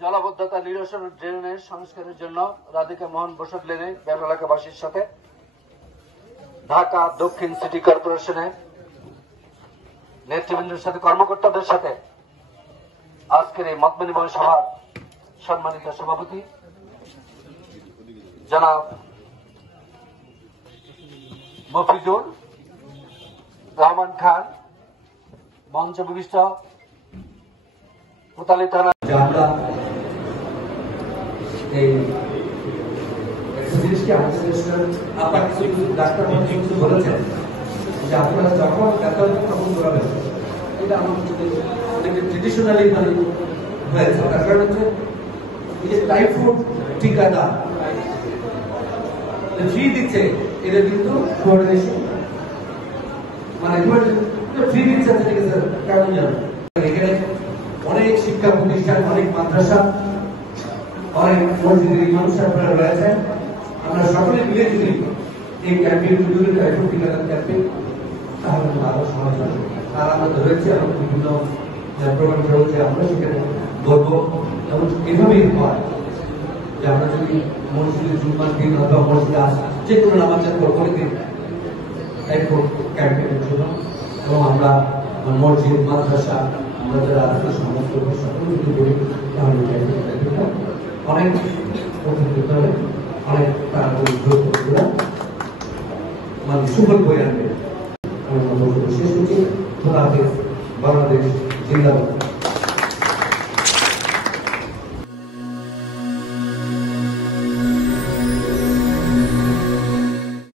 জলাবদ্ধতা নিরসন ড্রেনের সংস্কারের জন্য রাধিকা মোহন বসত লেনে ব্যাট এলাকাবাসীর সাথে ঢাকা দক্ষিণ সিটি কর্পোরেশনের নেতৃবৃন্দের সাথে কর্মকর্তাদের সাথে আজকের এই মত বিনিময় সভার সম্মানিত সভাপতি জনাব মফিজুর রহমান খান, মঞ্চ বিশিষ্ট কোতালি থানা ডাক্তার বলেছেন যে আপনারা যখন তখন করাবেন, এটা আমার ট্রেডিশনালি মানে হয়েছে। তার কারণ হচ্ছে এই যে টাইফয়েড টিকাটা ফ্রি দিচ্ছে, এটা কিন্তু কোঅর্ডিনেশন মানে ফ্রি দিচ্ছে। ঠিক আছে, কারণ জানো এখানে অনেক শিক্ষা প্রতিষ্ঠান, অনেক মাদ্রাসা, অনেক মসজিদের ইমাম সাহেবরা রয়েছে। আমরা সকলে মিলে যদি এই ক্যাম্পেইন টাইফয়েড টিকাদান ক্যাম্পেইন, তাহলে আরো সমাজ হবে। আর আমরা ধরেছি এবং বিভিন্ন প্রোগ্রাম চলছে, আমরা সেখানে বলবো এবং এভাবেই হয় যে আমরা যদি মসজিদে জুম্মার দিন অথবা মসজিদে আসি, যে কোনো নামাজের পর করে দিন টাইফয়েড ক্যাম্পেইনের জন্য, এবং আমরা মসজিদ মাদ্রাসা আমরা যারা আছি সমস্ত সকলে যদি বলি, তাহলে অনেক কঠিন করতে হবে, অনেক মানে সুফল বয়ে আনবে। শেষ করছি বাংলাদেশ জিন্দাবাদ।